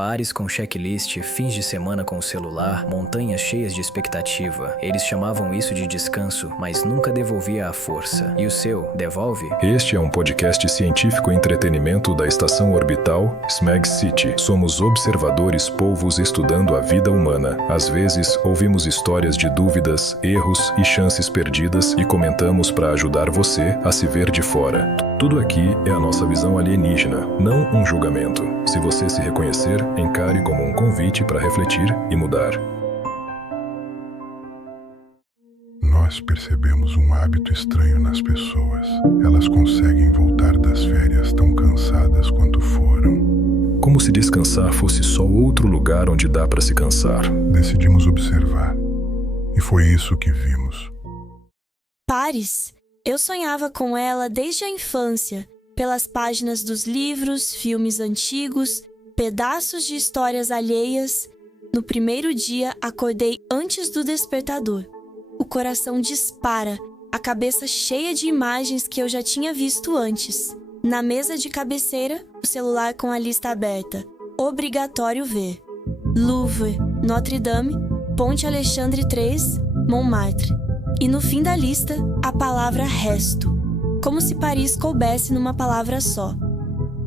pares com checklist, fins de semana com o celular, montanhas cheias de expectativa. Eles chamavam isso de descanso, mas nunca devolvia a força. E o seu, devolve? Este é um podcast científico e entretenimento da estação orbital Smeg City. Somos observadores polvos estudando a vida humana. Às vezes, ouvimos histórias de dúvidas, erros e chances perdidas e comentamos para ajudar você a se ver de fora. Tudo aqui é a nossa visão alienígena, não um julgamento. Se você se reconhecer, encare como um convite para refletir e mudar. Nós percebemos um hábito estranho nas pessoas. Elas conseguem voltar das férias tão cansadas quanto foram. Como se descansar fosse só outro lugar onde dá para se cansar. Decidimos observar. E foi isso que vimos. Paris. Eu sonhava com ela desde a infância, pelas páginas dos livros, filmes antigos, pedaços de histórias alheias. No primeiro dia, acordei antes do despertador. O coração dispara, a cabeça cheia de imagens que eu já tinha visto antes. Na mesa de cabeceira, o celular com a lista aberta. Obrigatório ver. Louvre, Notre-Dame, Ponte Alexandre III, Montmartre. E no fim da lista, a palavra resto. Como se Paris coubesse numa palavra só.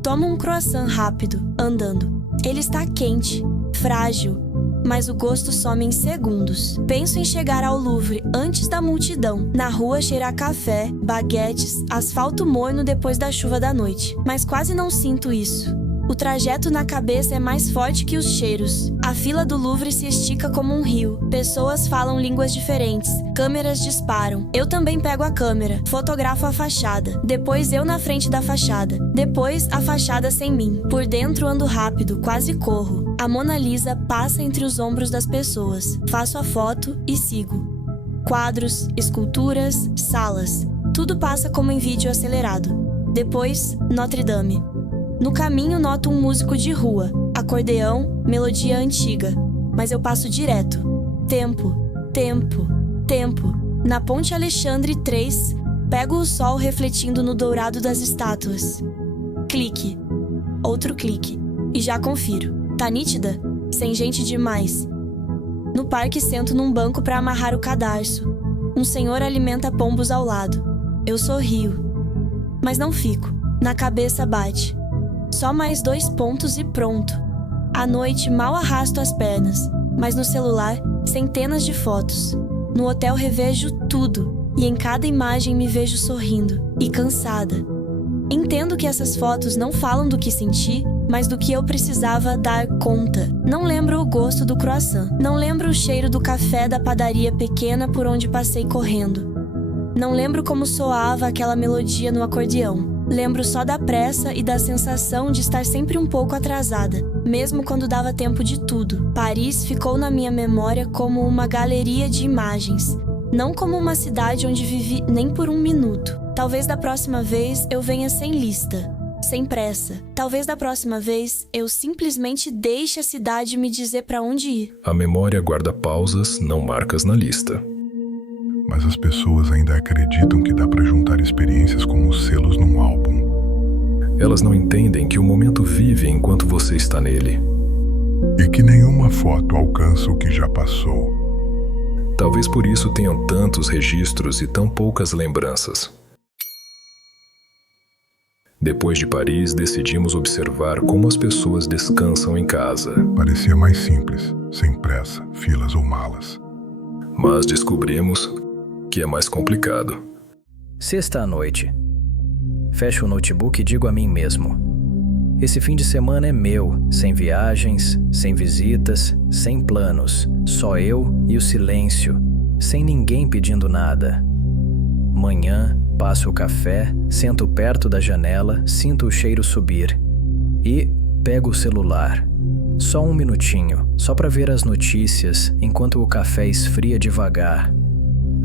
Tomo um croissant rápido, andando. Ele está quente, frágil, mas o gosto some em segundos. Penso em chegar ao Louvre antes da multidão. Na rua cheirar café, baguetes, asfalto morno depois da chuva da noite. Mas quase não sinto isso. O trajeto na cabeça é mais forte que os cheiros. A fila do Louvre se estica como um rio. Pessoas falam línguas diferentes. Câmeras disparam. Eu também pego a câmera. Fotografo a fachada. Depois eu na frente da fachada. Depois a fachada sem mim. Por dentro ando rápido, quase corro. A Mona Lisa passa entre os ombros das pessoas. Faço a foto e sigo. Quadros, esculturas, salas. Tudo passa como em vídeo acelerado. Depois, Notre-Dame. No caminho noto um músico de rua, acordeão, melodia antiga, mas eu passo direto. Tempo, tempo, tempo. Na Ponte Alexandre III, pego o sol refletindo no dourado das estátuas. Clique. Outro clique. E já confiro. Tá nítida? Sem gente demais. No parque sento num banco para amarrar o cadarço. Um senhor alimenta pombos ao lado. Eu sorrio. Mas não fico. Na cabeça bate. Só mais 2 pontos e pronto. À noite mal arrasto as pernas, mas no celular, centenas de fotos. No hotel revejo tudo, e em cada imagem me vejo sorrindo, e cansada. Entendo que essas fotos não falam do que senti, mas do que eu precisava dar conta. Não lembro o gosto do croissant. Não lembro o cheiro do café da padaria pequena por onde passei correndo. Não lembro como soava aquela melodia no acordeão. Lembro só da pressa e da sensação de estar sempre um pouco atrasada, mesmo quando dava tempo de tudo. Paris ficou na minha memória como uma galeria de imagens, não como uma cidade onde vivi nem por um minuto. Talvez da próxima vez eu venha sem lista, sem pressa. Talvez da próxima vez eu simplesmente deixe a cidade me dizer para onde ir. A memória guarda pausas, não marcas na lista. Mas as pessoas ainda acreditam que dá para juntar experiências como selos num álbum. Elas não entendem que o momento vive enquanto você está nele. E que nenhuma foto alcança o que já passou. Talvez por isso tenham tantos registros e tão poucas lembranças. Depois de Paris, decidimos observar como as pessoas descansam em casa. Parecia mais simples, sem pressa, filas ou malas. Mas descobrimos que é mais complicado. Sexta à noite. Fecho o notebook e digo a mim mesmo: esse fim de semana é meu, sem viagens, sem visitas, sem planos, só eu e o silêncio, sem ninguém pedindo nada. Manhã, passo o café, sento perto da janela, sinto o cheiro subir e pego o celular. Só um minutinho, só para ver as notícias enquanto o café esfria devagar.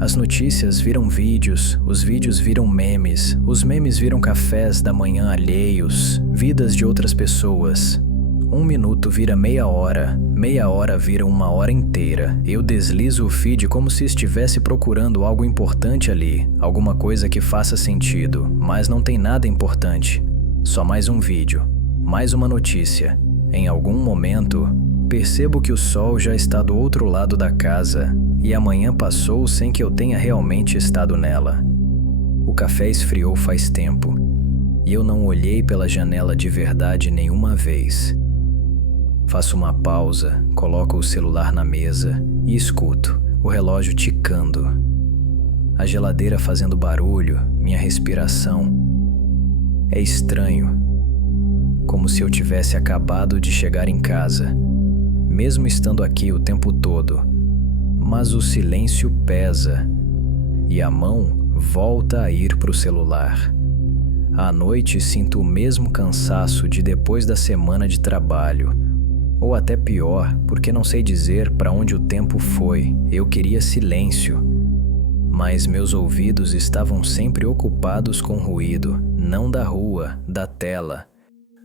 As notícias viram vídeos, os vídeos viram memes, os memes viram cafés da manhã alheios, vidas de outras pessoas. 1 minuto vira meia hora vira 1 hora inteira. Eu deslizo o feed como se estivesse procurando algo importante ali, alguma coisa que faça sentido, mas não tem nada importante. Só mais um vídeo, mais uma notícia. Em algum momento, percebo que o sol já está do outro lado da casa e a manhã passou sem que eu tenha realmente estado nela. O café esfriou faz tempo e eu não olhei pela janela de verdade nenhuma vez. Faço uma pausa, coloco o celular na mesa e escuto o relógio ticando. A geladeira fazendo barulho, minha respiração. É estranho, como se eu tivesse acabado de chegar em casa, mesmo estando aqui o tempo todo. Mas o silêncio pesa e a mão volta a ir para o celular. À noite sinto o mesmo cansaço de depois da semana de trabalho. Ou até pior, porque não sei dizer para onde o tempo foi. Eu queria silêncio. Mas meus ouvidos estavam sempre ocupados com ruído, não da rua, da tela.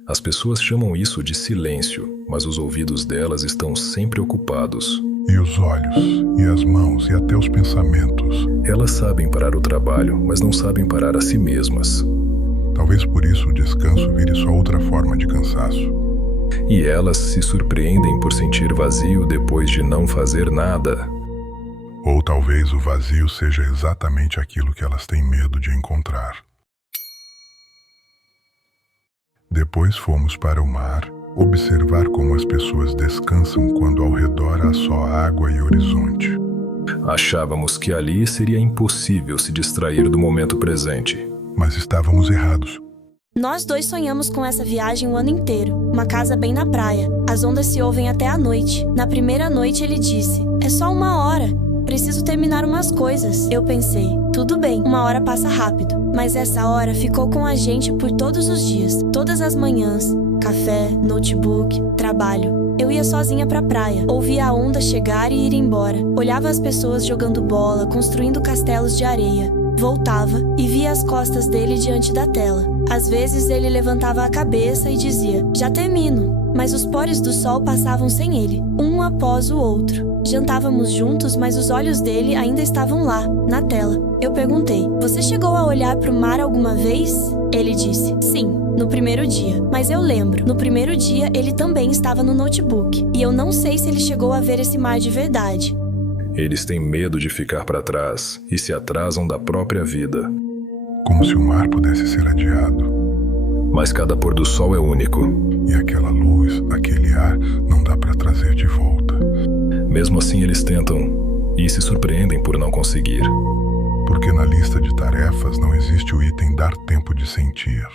As pessoas chamam isso de silêncio, mas os ouvidos delas estão sempre ocupados. E os olhos, e as mãos, e até os pensamentos. Elas sabem parar o trabalho, mas não sabem parar a si mesmas. Talvez por isso o descanso vire sua outra forma de cansaço. E elas se surpreendem por sentir vazio depois de não fazer nada. Ou talvez o vazio seja exatamente aquilo que elas têm medo de encontrar. Depois fomos para o mar, observar como as pessoas descansam quando ao redor há só água e horizonte. Achávamos que ali seria impossível se distrair do momento presente. Mas estávamos errados. Nós dois sonhamos com essa viagem o ano inteiro. Uma casa bem na praia. As ondas se ouvem até a noite. Na primeira noite ele disse: "É só 1 hora. Preciso terminar umas coisas." Eu pensei: tudo bem, 1 hora passa rápido. Mas essa hora ficou com a gente por todos os dias. Todas as manhãs. Café, notebook, trabalho. Eu ia sozinha pra praia. Ouvia a onda chegar e ir embora. Olhava as pessoas jogando bola, construindo castelos de areia. Voltava e via as costas dele diante da tela. Às vezes ele levantava a cabeça e dizia: "Já termino." Mas os pores do sol passavam sem ele, um após o outro. Jantávamos juntos, mas os olhos dele ainda estavam lá, na tela. Eu perguntei: "Você chegou a olhar para o mar alguma vez?" Ele disse: "Sim, no primeiro dia." Mas eu lembro, no primeiro dia ele também estava no notebook. E eu não sei se ele chegou a ver esse mar de verdade. Eles têm medo de ficar para trás e se atrasam da própria vida. Como se o mar pudesse ser adiado. Mas cada pôr do sol é único. E aquela luz, aquele ar, não dá para trazer de volta. Mesmo assim eles tentam e se surpreendem por não conseguir. Porque na lista de tarefas não existe o item dar tempo de sentir.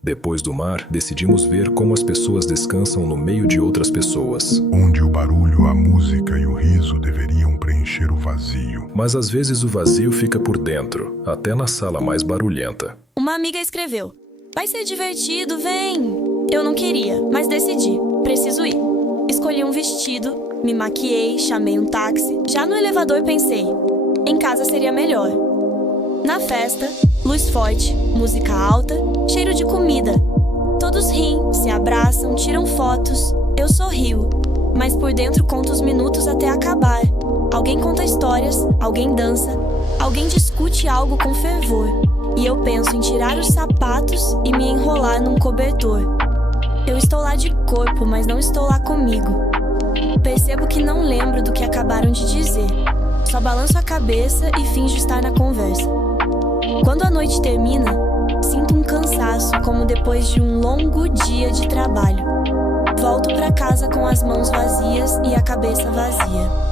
Depois do mar, decidimos ver como as pessoas descansam no meio de outras pessoas. Onde o barulho, a música e o riso deveriam preencher o vazio. Mas às vezes o vazio fica por dentro, até na sala mais barulhenta. Uma amiga escreveu: "Vai ser divertido, vem." Eu não queria, mas decidi. Preciso ir. Escolhi um vestido, me maquiei, chamei um táxi. Já no elevador pensei: em casa seria melhor. Na festa, luz forte, música alta, cheiro de comida. Todos riem, se abraçam, tiram fotos. Eu sorrio, mas por dentro conto os minutos até acabar. Alguém conta histórias, alguém dança, alguém discute algo com fervor. E eu penso em tirar os sapatos e me enrolar num cobertor. Eu estou lá de corpo, mas não estou lá comigo. Percebo que não lembro do que acabaram de dizer. Só balanço a cabeça e finjo estar na conversa. Quando a noite termina, sinto um cansaço, como depois de um longo dia de trabalho. Volto para casa com as mãos vazias e a cabeça vazia.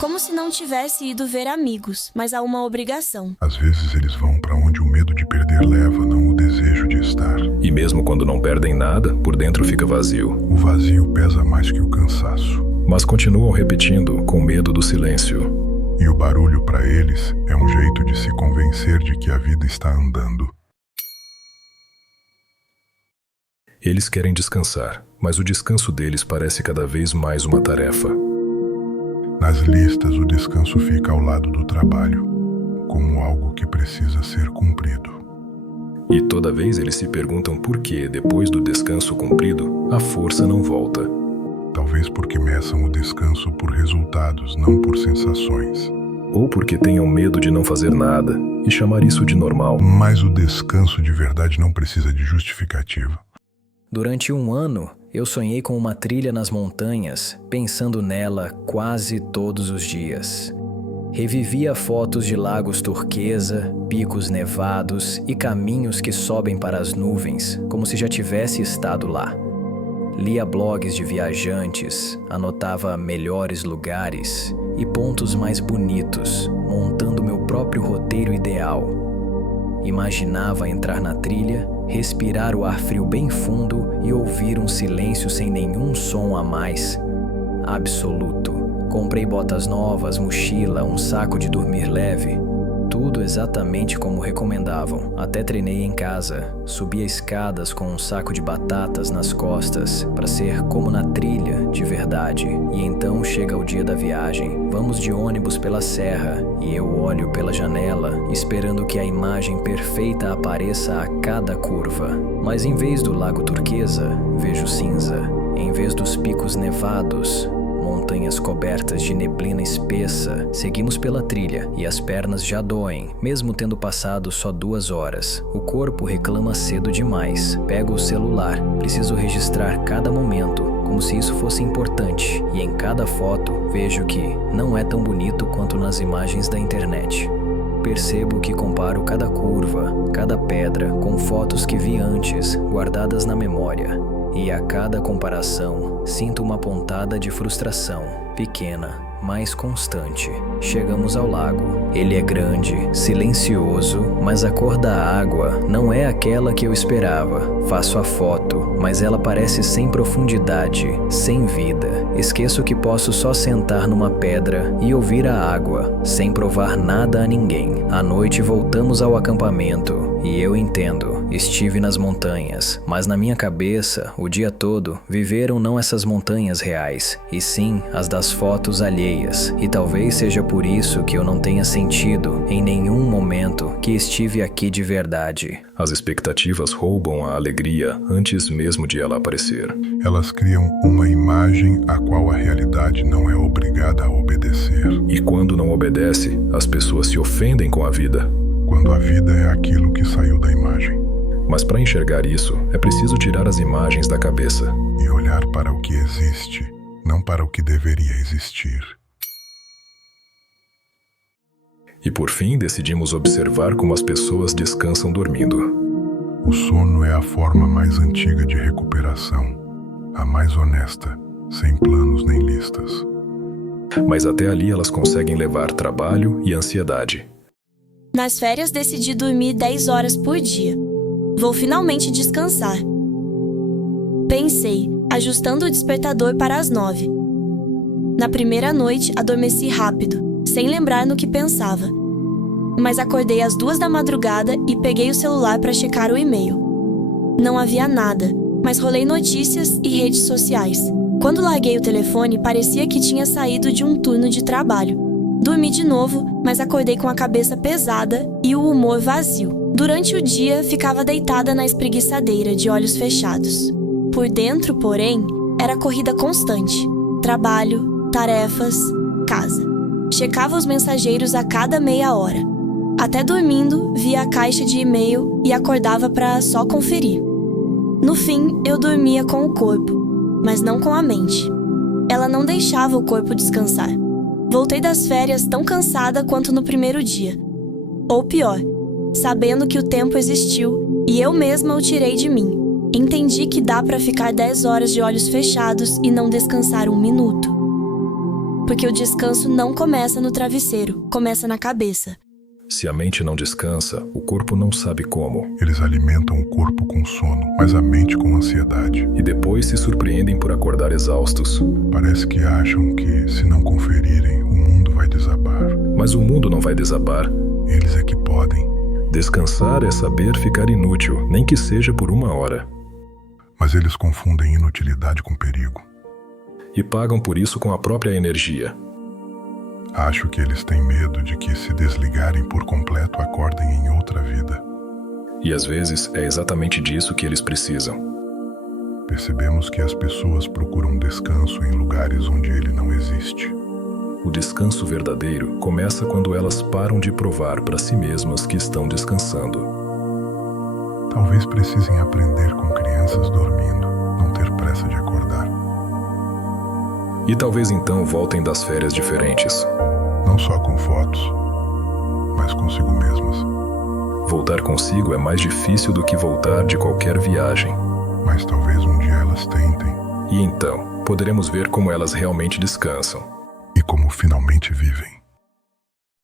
Como se não tivesse ido ver amigos, mas há uma obrigação. Às vezes eles vão para onde o medo de perder leva, não o desejo de estar. E mesmo quando não perdem nada, por dentro fica vazio. O vazio pesa mais que o cansaço. Mas continuam repetindo, com medo do silêncio. E o barulho para eles é um jeito de se convencer de que a vida está andando. Eles querem descansar, mas o descanso deles parece cada vez mais uma tarefa. Nas listas, o descanso fica ao lado do trabalho, como algo que precisa ser cumprido. E toda vez eles se perguntam por que, depois do descanso cumprido, a força não volta. Talvez porque meçam o descanso por resultados, não por sensações. ou porque tenham medo de não fazer nada e chamar isso de normal. Mas o descanso de verdade não precisa de justificativa. Durante 1 ano, eu sonhei com uma trilha nas montanhas, pensando nela quase todos os dias. Revivia fotos de lagos turquesa, picos nevados e caminhos que sobem para as nuvens, como se já tivesse estado lá. Lia blogs de viajantes, anotava melhores lugares e pontos mais bonitos, montando meu próprio roteiro ideal. Imaginava entrar na trilha, respirar o ar frio bem fundo e ouvir um silêncio sem nenhum som a mais. Absoluto. Comprei botas novas, mochila, um saco de dormir leve. Tudo exatamente como recomendavam. Até treinei em casa. Subia escadas com um saco de batatas nas costas para ser como na trilha, de verdade. E então chega o dia da viagem. Vamos de ônibus pela serra e eu olho pela janela, esperando que a imagem perfeita apareça a cada curva. Mas em vez do lago turquesa, vejo cinza. Em vez dos picos nevados, montanhas cobertas de neblina espessa. Seguimos pela trilha e as pernas já doem, mesmo tendo passado só 2 horas. O corpo reclama cedo demais. Pego o celular, preciso registrar cada momento, como se isso fosse importante. E em cada foto, vejo que não é tão bonito quanto nas imagens da internet. Percebo que comparo cada curva, cada pedra, com fotos que vi antes, guardadas na memória. E a cada comparação, sinto uma pontada de frustração, pequena, mais constante. Chegamos ao lago. Ele é grande, silencioso, mas a cor da água não é aquela que eu esperava. Faço a foto, mas ela parece sem profundidade, sem vida. Esqueço que posso só sentar numa pedra e ouvir a água, sem provar nada a ninguém. À noite voltamos ao acampamento e eu entendo, estive nas montanhas, mas na minha cabeça, o dia todo, viveram não essas montanhas reais, e sim as das fotos alheias. E talvez seja por isso que eu não tenha sentido, em nenhum momento, que estive aqui de verdade. As expectativas roubam a alegria antes mesmo de ela aparecer. Elas criam uma imagem a qual a realidade não é obrigada a obedecer. E quando não obedece, as pessoas se ofendem com a vida. Quando a vida é aquilo que saiu da imagem. Mas para enxergar isso, é preciso tirar as imagens da cabeça. E olhar para o que existe, não para o que deveria existir. E por fim, decidimos observar como as pessoas descansam dormindo. O sono é a forma mais antiga de recuperação, a mais honesta, sem planos nem listas. Mas até ali elas conseguem levar trabalho e ansiedade. Nas férias decidi dormir 10 horas por dia. Vou finalmente descansar. Pensei, ajustando o despertador para as 9. Na primeira noite, adormeci rápido, sem lembrar no que pensava. Mas acordei às 2 da madrugada e peguei o celular para checar o e-mail. Não havia nada, mas rolei notícias e redes sociais. Quando larguei o telefone, parecia que tinha saído de um turno de trabalho. Dormi de novo, mas acordei com a cabeça pesada e o humor vazio. Durante o dia, ficava deitada na espreguiçadeira, de olhos fechados. Por dentro, porém, era corrida constante. Trabalho, tarefas, casa. Checava os mensageiros a cada meia hora. Até dormindo, via a caixa de e-mail e acordava para só conferir. No fim, eu dormia com o corpo, mas não com a mente. Ela não deixava o corpo descansar. Voltei das férias tão cansada quanto no primeiro dia. Ou pior, sabendo que o tempo existiu e eu mesma o tirei de mim. Entendi que dá para ficar 10 horas de olhos fechados e não descansar 1 minuto. Porque o descanso não começa no travesseiro, começa na cabeça. Se a mente não descansa, o corpo não sabe como. Eles alimentam o corpo com sono, mas a mente com ansiedade. E depois se surpreendem por acordar exaustos. Parece que acham que, se não conferirem, o mundo vai desabar. Mas o mundo não vai desabar. Eles é que podem. Descansar é saber ficar inútil, nem que seja por 1 hora. Mas eles confundem inutilidade com perigo. E pagam por isso com a própria energia. Acho que eles têm medo de que, se desligarem por completo, acordem em outra vida. E às vezes é exatamente disso que eles precisam. Percebemos que as pessoas procuram descanso em lugares onde ele não existe. O descanso verdadeiro começa quando elas param de provar para si mesmas que estão descansando. Talvez precisem aprender com crianças dormindo, não ter pressa de acordar. E talvez então voltem das férias diferentes. Não só com fotos, mas consigo mesmas. Voltar consigo é mais difícil do que voltar de qualquer viagem. Mas talvez um dia elas tentem. E então, poderemos ver como elas realmente descansam. E como finalmente vivem.